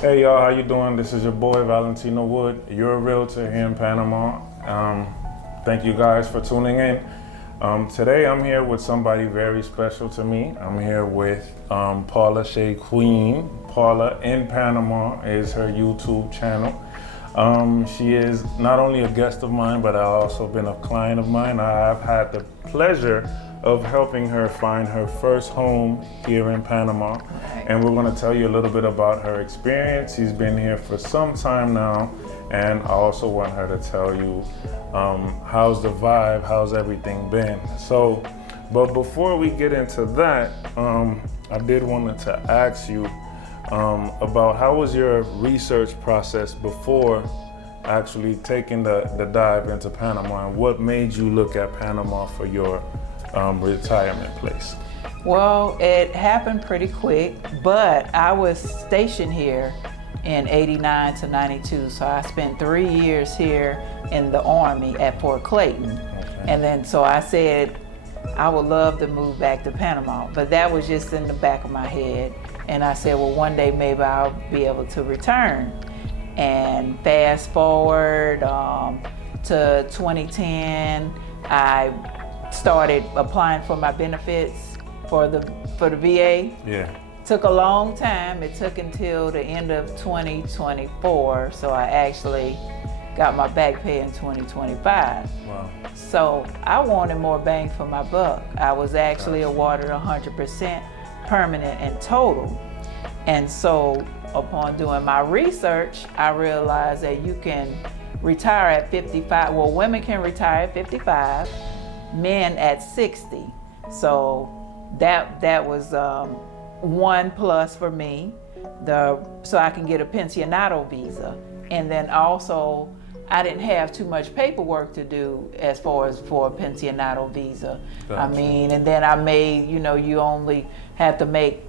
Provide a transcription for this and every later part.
Hey y'all, how you doing? This is your boy Valentino Wood. You're a realtor here in Panama. Thank you guys for tuning in. Today I'm here with somebody very special to me. I'm here with Paula Shea Queen. Paula in Panama is her YouTube channel. She is not only a guest of mine, but I've also been a client of mine. I've had the pleasure of helping her find her first home here in Panama. And we're gonna tell you a little bit about her experience. She's been here for some time now. And I also want her to tell you how's the vibe, how's everything been. So, but before we get into that, I did want to ask you about how was your research process before actually taking the dive into Panama, and what made you look at Panama for your retirement place? Well, it happened pretty quick, but I was stationed here in 89 to 92, so I spent 3 years here in the Army at Fort Clayton. Okay. And then so I said I would love to move back to Panama, but that was just in the back of my head. And I said, well, one day maybe I'll be able to return. And fast forward to 2010, I started applying for my benefits for the VA. Yeah. Took a long time. It took until the end of 2024, so I actually got my back pay in 2025. Wow. So I wanted more bang for my buck. I was actually awarded 100% permanent and total. And so upon doing my research, I realized that you can retire at 55. Well, women can retire at 55, men at 60. So that was one plus for me, so I can get a pensionado visa. And then also, I didn't have too much paperwork to do as far as for a pensionado visa. Gotcha. I mean, and then I made, you only have to make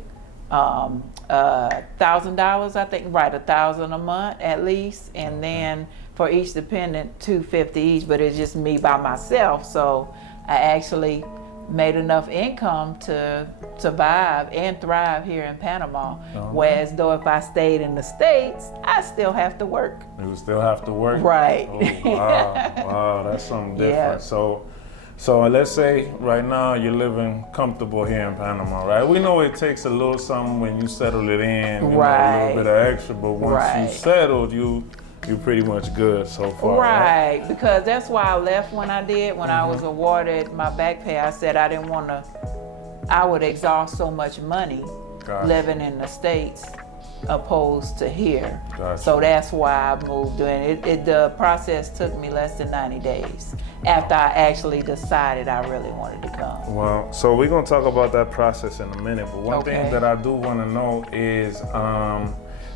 $1,000, I think, right, $1,000 a month at least, and then for each dependent, $250 each. But it's just me by myself, so I actually made enough income to survive and thrive here in Panama. Whereas though if I stayed in the States, I still have to work. You would still have to work? Right. Oh, wow, that's something different. Yeah. So let's say right now you're living comfortable here in Panama, right? We know it takes a little something when you settle it in, a little bit of extra, but once you settled, you're pretty much good so far. Right, because that's why I left when I did. When I was awarded my back pay, I said I didn't want to, I would exhaust so much money living in the States opposed to here. So that's why I moved in. The process took me less than 90 days after I actually decided I really wanted to come. Well, so we're going to talk about that process in a minute, but one thing that I do want to know is,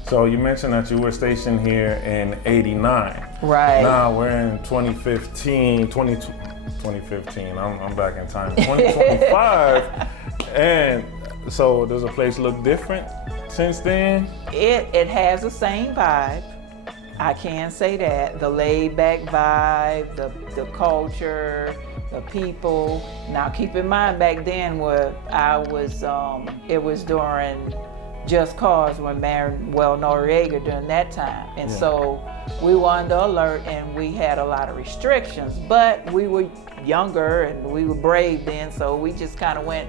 so you mentioned that you were stationed here in 89. Right. Now we're in 2015, I'm back in time, 2025. And so does the place look different since then? It has the same vibe. I can say that. The laid back vibe, the culture, the people. Now keep in mind back then where I was, it was during Just Cause when Manuel Noriega during that time. And so we were under alert and we had a lot of restrictions, but we were younger and we were brave then, so we just kind of went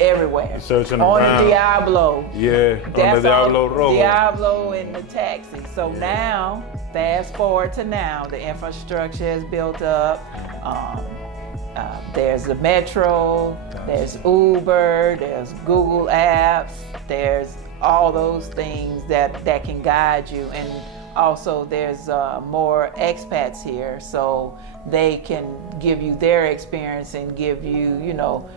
everywhere. Searching on around. The Diablo. Yeah, on the Diablo Road. Diablo and the taxi. So now, fast forward to now, the infrastructure has built up. There's the Metro, there's Uber, there's Google Apps, there's all those things that can guide you. And also there's more expats here, so they can give you their experience and give you,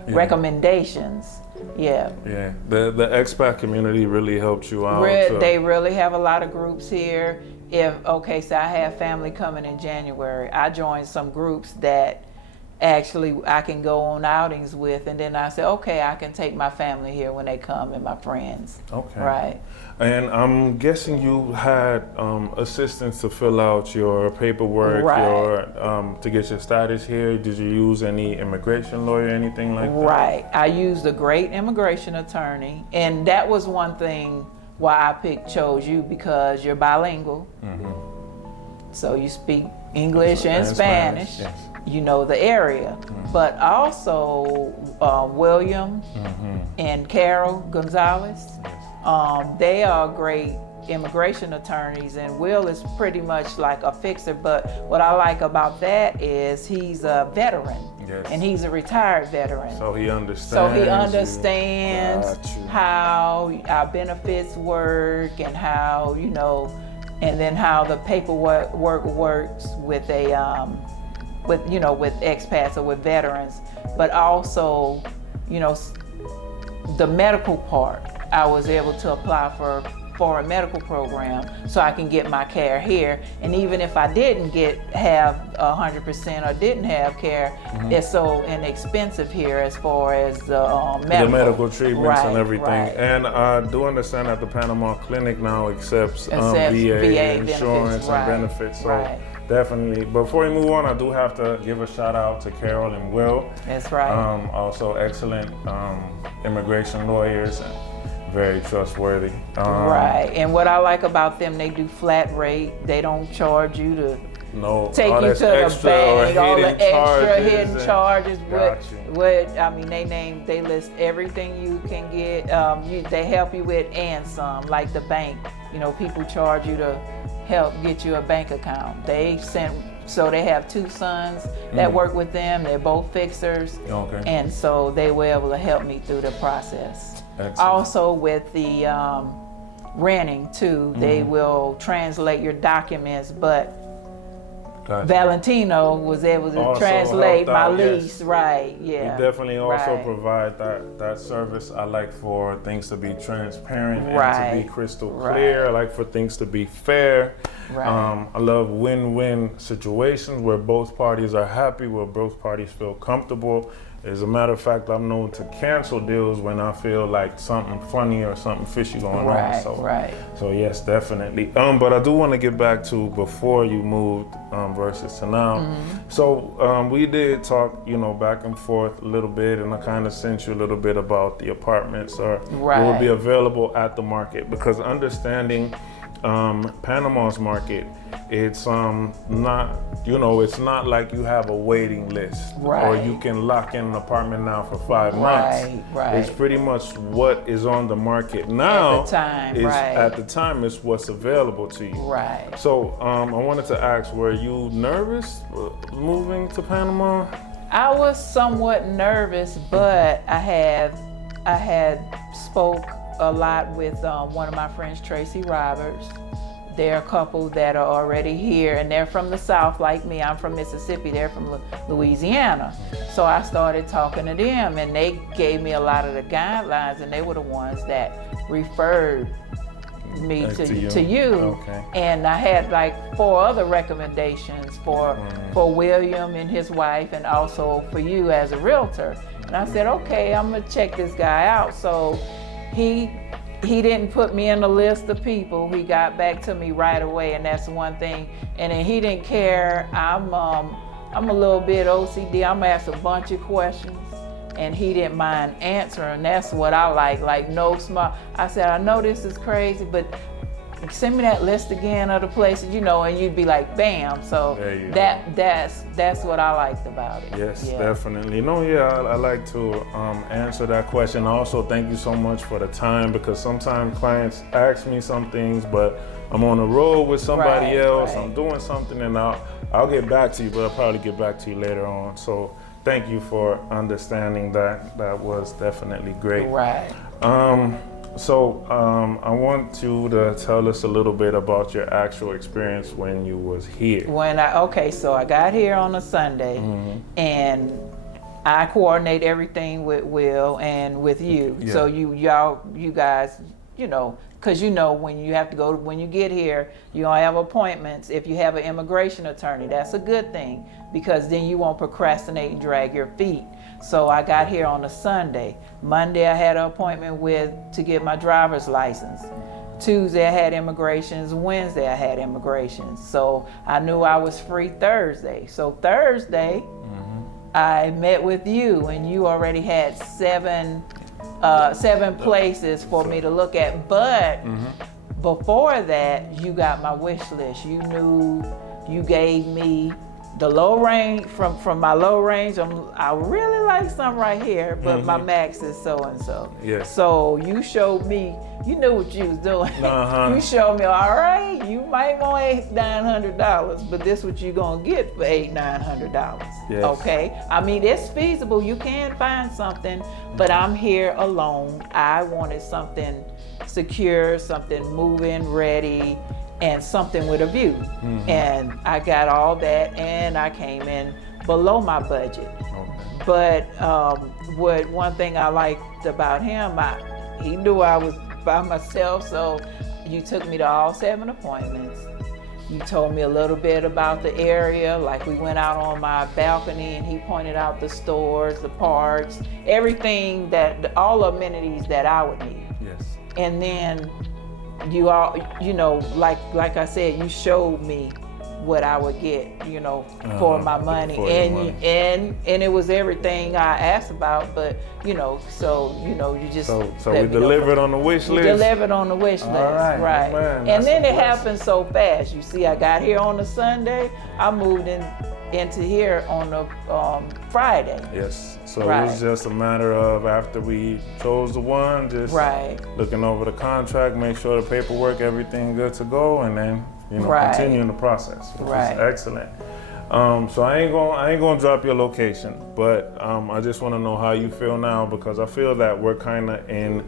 recommendations. Yeah. Yeah, the expat community really helps you out. They really have a lot of groups here. So I have family coming in January. I joined some groups that actually I can go on outings with, and then I say, okay, I can take my family here when they come and my friends. Okay. Right. And I'm guessing you had assistance to fill out your paperwork, to get your status here. Did you use any immigration lawyer, anything like that? Right. I used a great immigration attorney, and that was one thing why I chose you, because you're bilingual. So you speak English and Spanish. Yes. You know the area. But also William and Carol González, they are great immigration attorneys, and Will is pretty much like a fixer. But what I like about that is he's a veteran. Yes. And he's a retired veteran. So he understands. Got you. How our benefits work, and how, you know, and then how the paperwork works with with expats or with veterans. But also, you know, the medical part, I was able to apply for a medical program so I can get my care here. And even if I didn't have 100% or didn't have care, it's so inexpensive here as far as the medical treatments and everything. Right. And I do understand that the Panama Clinic now accepts VA insurance and benefits. So definitely. Before we move on, I do have to give a shout out to Carol and Will. That's right. Also excellent immigration lawyers. Very trustworthy. Right, and what I like about them, they do flat rate. They don't charge you to take you to the bank, all the extra hidden charges. They list everything you can get. They help you with and some, like the bank. You know, people charge you to help get you a bank account. So they have two sons that work with them. They're both fixers. Okay. And so they were able to help me through the process. Excellent. Also with the renting too, they will translate your documents, but Valentino was able to also translate my lease. Right, yeah. We definitely also provide that service. I like for things to be transparent and to be crystal clear. I like for things to be fair. I love win-win situations where both parties are happy, where both parties feel comfortable. As a matter of fact, I'm known to cancel deals when I feel like something funny or something fishy going on. So yes, definitely. But I do want to get back to before you moved versus to now. So we did talk, you know, back and forth a little bit, and I kind of sent you a little bit about the apartments or will be available at the market, because understanding Panama's market, it's not, you know, it's not like you have a waiting list or you can lock in an apartment now for 5 months. It's pretty much what is on the market now. At the time, it's what's available to you. So I wanted to ask, were you nervous moving to Panama? I was somewhat nervous, but I had spoke a lot with one of my friends, Tracy Roberts. They're a couple that are already here, and they're from the South like me. I'm from Mississippi, they're from Louisiana. So I started talking to them, and they gave me a lot of the guidelines, and they were the ones that referred me to you. And I had like 4 other recommendations for William and his wife, and also for you as a realtor. And I said, okay, I'm gonna check this guy out. So he didn't put me in the list of people. He got back to me right away, and that's one thing. And then he didn't care. I'm a little bit OCD. I'm gonna ask a bunch of questions, and he didn't mind answering. That's what I like no smart. I said, I know this is crazy, but send me that list again of the places, you know, and you'd be like, bam. So that's what I liked about it. Yes, definitely. No, I like to answer that question. Also, thank you so much for the time, because sometimes clients ask me some things, but I'm on the road with somebody else. I'm doing something, and I'll get back to you, but I'll probably get back to you later on. So thank you for understanding that. That was definitely great. So I want you to tell us a little bit about your actual experience when you was here. So I got here on a Sunday, and I coordinate everything with Will and with you. So you guys, you know, because you know when you get here, you don't have appointments. If you have an immigration attorney, that's a good thing, because then you won't procrastinate and drag your feet. So I got here on a Sunday. Monday I had an appointment to get my driver's license. Tuesday I had immigrations. Wednesday I had immigrations. So I knew I was free Thursday. So Thursday I met with you, and you already had 7 7 places for me to look at. But before that, you got my wish list. You knew, you gave me the low range, from my low range, I really like something right here, but my max is so and so. Yes. So you showed me, you knew what you was doing. You showed me, all right, you might want $800-900, but this what you gonna get for $800-900. Yes. Okay. I mean, it's feasible. You can find something, but I'm here alone. I wanted something secure, something moving, ready, and something with a view. And I got all that, and I came in below my budget. But one thing I liked about him, he knew I was by myself, so you took me to all 7 appointments. You told me a little bit about the area, like we went out on my balcony and he pointed out the stores, the parks, everything all the amenities that I would need. Yes. And then you all, like I said, you showed me what I would get, for my money, and it was everything I asked about. But you just so we delivered on the wish list. Delivered on the wish list, right? Man, and then it happened so fast. You see, I got here on a Sunday. I moved into here on a Friday. Yes. So it was just a matter of, after we chose the one, just looking over the contract, make sure the paperwork, everything good to go, and then continuing the process, which is excellent. So I ain't gonna drop your location, but I just want to know how you feel now, because I feel that we're kind of in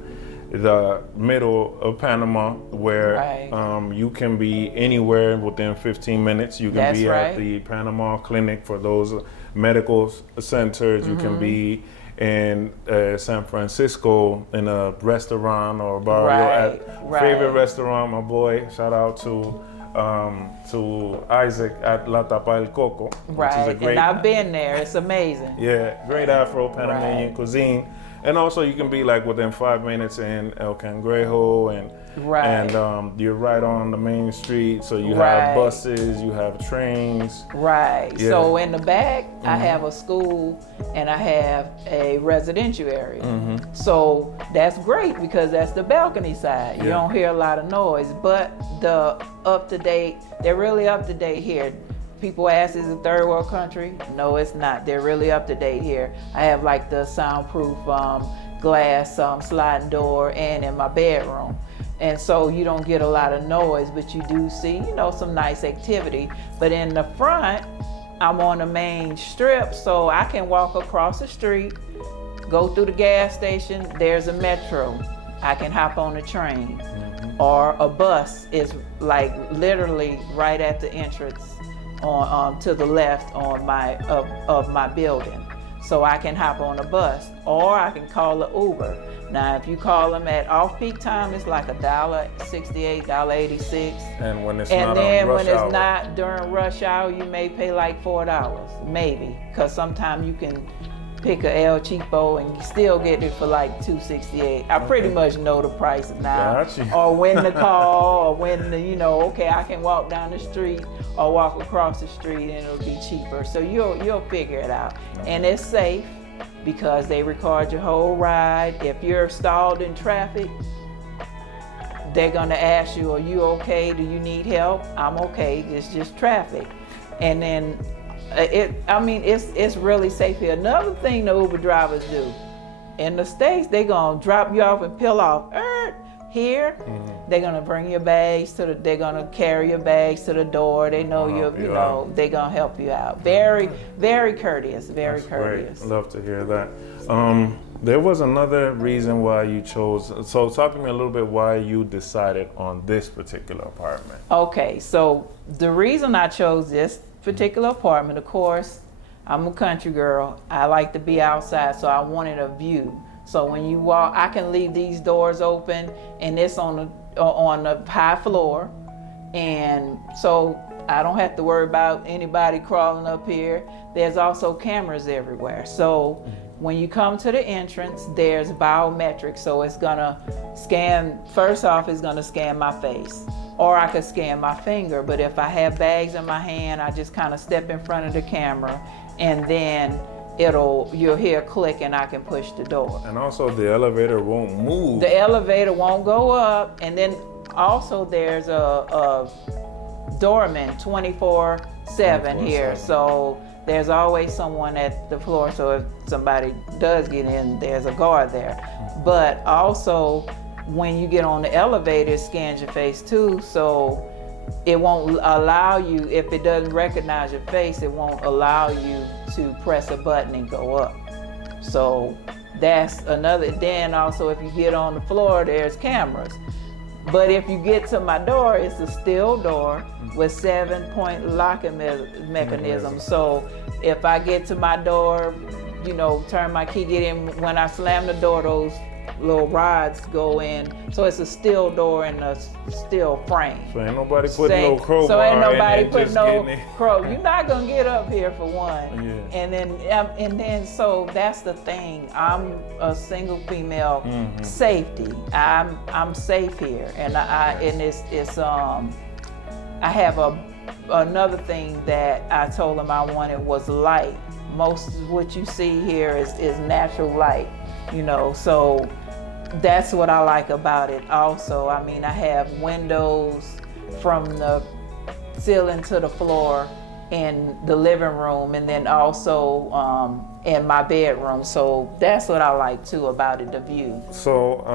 the middle of Panama, where you can be anywhere within 15 minutes. You can be at the Panama Clinic for those medical centers. You can be in San Francisco in a restaurant or barrio. Favorite restaurant, my boy. Shout out to Isaac at La Tapa El Coco, which is a great. And I've been there. It's amazing. Yeah, great Afro-Panamanian cuisine. And also you can be like within 5 minutes in El Cangrejo, and you're right on the main street. So you have buses, you have trains. Right. Yeah. So in the back, I have a school and I have a residential area. So that's great, because that's the balcony side. You don't hear a lot of noise, but they're really up to date here. People ask, is it a third world country? No, it's not. They're really up to date here. I have like the soundproof glass sliding door, and in my bedroom. And so you don't get a lot of noise, but you do see, some nice activity. But in the front, I'm on the main strip, so I can walk across the street, go through the gas station, there's a metro. I can hop on a train, or a bus is like literally right at the entrance on to the left on of my building. So I can hop on a bus, or I can call an Uber. Now, if you call them at off-peak time, it's like $1.68, $1.86. And when it's not during rush hour, you may pay like $4, maybe, because sometimes you can pick a El Cheapo and you still get it for like $2.68. I pretty much know the prices now. Gotcha. Or when to call, or when to, I can walk down the street or walk across the street and it'll be cheaper. So you'll figure it out. And it's safe, because they record your whole ride. If you're stalled in traffic, they're gonna ask you, are you okay? Do you need help? I'm okay, it's just traffic. And then it's really safe here. Another thing the Uber drivers do, in the States, they're gonna drop you off and peel off. Here, they're gonna bring your bags they're gonna carry your bags to the door. They know they're gonna help you out. Very, very courteous, very courteous. Great. Love to hear that. There was another reason why you chose, so talk to me a little bit why you decided on this particular apartment. Okay, so the reason I chose this particular apartment, of course, I'm a country girl. I like to be outside, so I wanted a view. So when you walk, I can leave these doors open, and it's on the high floor, and so I don't have to worry about anybody crawling up here. There's also cameras everywhere. So when you come to the entrance, there's biometrics. So it's gonna scan, first off, it's gonna scan my face, or I could scan my finger. But if I have bags in my hand, I just kind of step in front of the camera, and then you'll hear click and I can push the door. And also the elevator won't move. The elevator won't go up, and then also there's a doorman 24/7 here, so there's always someone at the floor, so if somebody does get in, there's a guard there. But also, when you get on the elevator, it scans your face too, so it won't allow you, if it doesn't recognize your face, it won't allow you to press a button and go up. So that's another. Then also, if you get on the floor, there's cameras. But if you get to my door, it's a steel door with 7-point locking mechanism. So if I get to my door, you know, turn my key, get in, when I slam the door, those little rods go in. So it's a steel door and a steel frame. So ain't nobody putting no crowbar. So ain't nobody in, putting no crow. You're not gonna get up here for one. Yeah. And then so that's the thing. I'm a single female safety. I'm safe here, and I have another thing that I told them I wanted was light. Most of what you see here is natural light, you know, so that's what I like about it also. I mean, I have windows from the ceiling to the floor in the living room, and then also in my bedroom. So that's what I like too about it, the view. So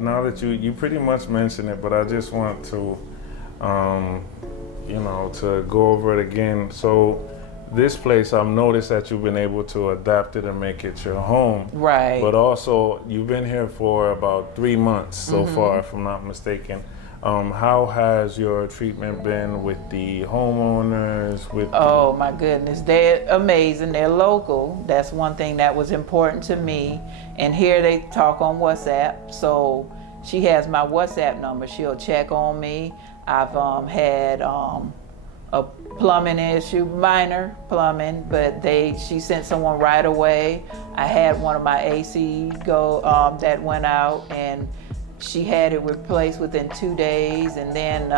now that you pretty much mentioned it, but I just want to, you know, to go over it again. So this place, I've noticed that you've been able to adapt it and make it your home. Right. But also, you've been here for about 3 months so far, if I'm not mistaken. How has your treatment been with the homeowners? Oh my goodness, they're amazing. They're local. That's one thing that was important to me. And here they talk on WhatsApp. So she has my WhatsApp number. She'll check on me. I've had a plumbing issue, minor plumbing, but she sent someone right away. I had one of my AC that went out, and she had it replaced within 2 days. And then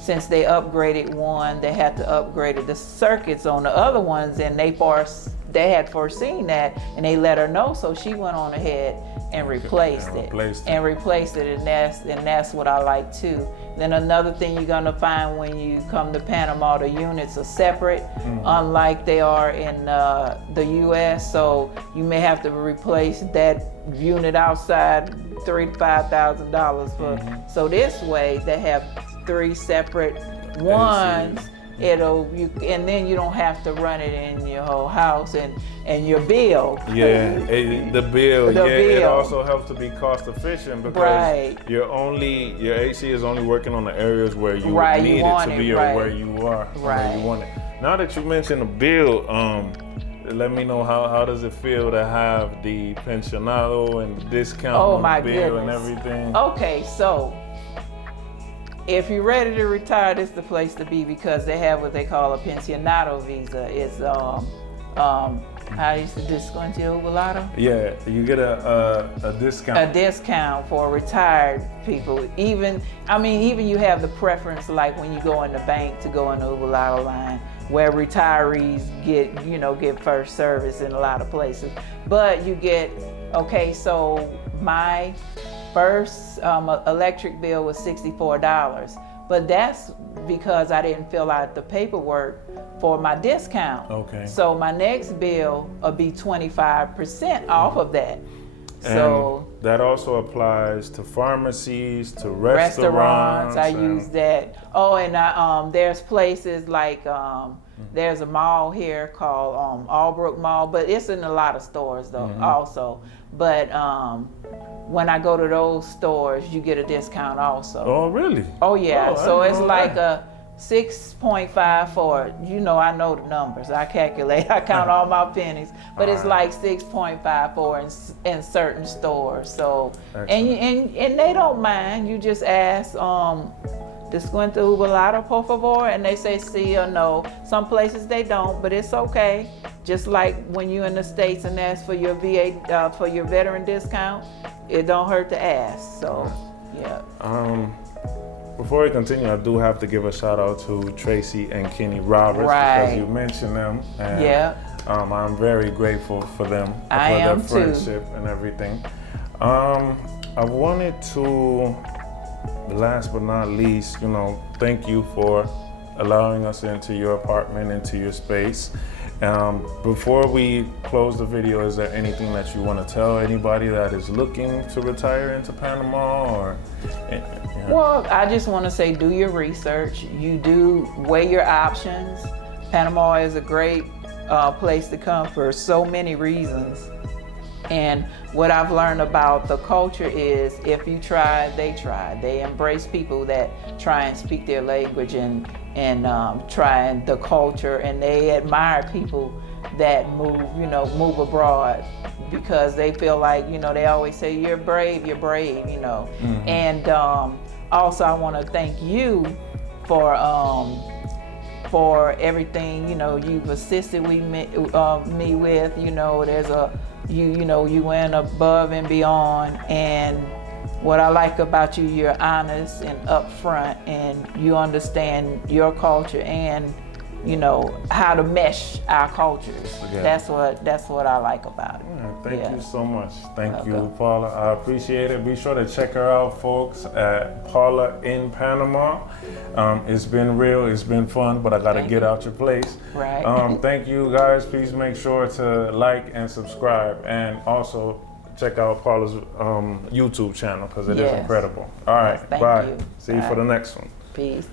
since they upgraded one, they had to upgrade the circuits on the other ones, and they had foreseen that, and they let her know, so she went on ahead and replaced it. And that's what I like too. Then another thing you're gonna find when you come to Panama, the units are separate, unlike they are in the US. So you may have to replace that unit outside $3,000 to $5,000 for. So this way they have 3 separate ones. And then you don't have to run it in your whole house and your bill. Yeah, the bill. It also helps to be cost efficient because your AC is only working on the areas where you need it to be or where you are, where you want it. Now that you mentioned the bill, let me know how does it feel to have the pensionado and the discount on the bill and everything? Okay, so if you're ready to retire, this is the place to be, because they have what they call a pensionado visa. It's how do you say, descuento jubilado? Yeah, you get a discount. A discount for retired people. Even you have the preference, like when you go in the bank to go in the jubilado line, where retirees get first service in a lot of places. But you get, so my first electric bill was $64, but that's because I didn't fill out the paperwork for my discount. Okay. So my next bill will be 25% off of that. And that also applies to pharmacies, to restaurants. I use that. Oh, and there's places like there's a mall here called Albrook Mall, but it's in a lot of stores though also. But when I go to those stores, you get a discount also. Oh, really? Oh, yeah. So it's like a 6.5 for, I know the numbers. I calculate, I count all my pennies, but it's like 6.5 for in certain stores. So, and they don't mind. You just ask, descuento jubilado, por favor, and they say sí or no. Some places they don't, but it's okay. Just like when you're in the States and ask for your VA, for your veteran discount, it don't hurt to ask. So, yeah. Before we continue, I do have to give a shout out to Tracy and Kenny Roberts because you mentioned them. And, I'm very grateful for them, I for their am too. friendship and everything. I wanted to, last but not least, you know, thank you for allowing us into your apartment, into your space. Before we close the video, is there anything that you want to tell anybody that is looking to retire into Panama, or? Well, I just want to say, do your research. You do weigh your options. Panama is a great place to come for so many reasons. And what I've learned about the culture is, if you try, they try. They embrace people that try and speak their language and try the culture, and they admire people that move abroad, because they feel like, they always say, you're brave, Mm-hmm. And also I want to thank you for everything, you've assisted me with, you went above and beyond. And what I like about you, you're honest and upfront, and you understand your culture and how to mesh our cultures. Yeah. That's what I like about it. Thank you so much. Thank you, Paula. I appreciate it. Be sure to check her out, folks, at Paula in Panama. It's been real, it's been fun, but I gotta get out your place. Right. Thank you, guys. Please make sure to like and subscribe, and also check out Paula's YouTube channel, because it is incredible. All right, bye. You. See you for the next one. Peace.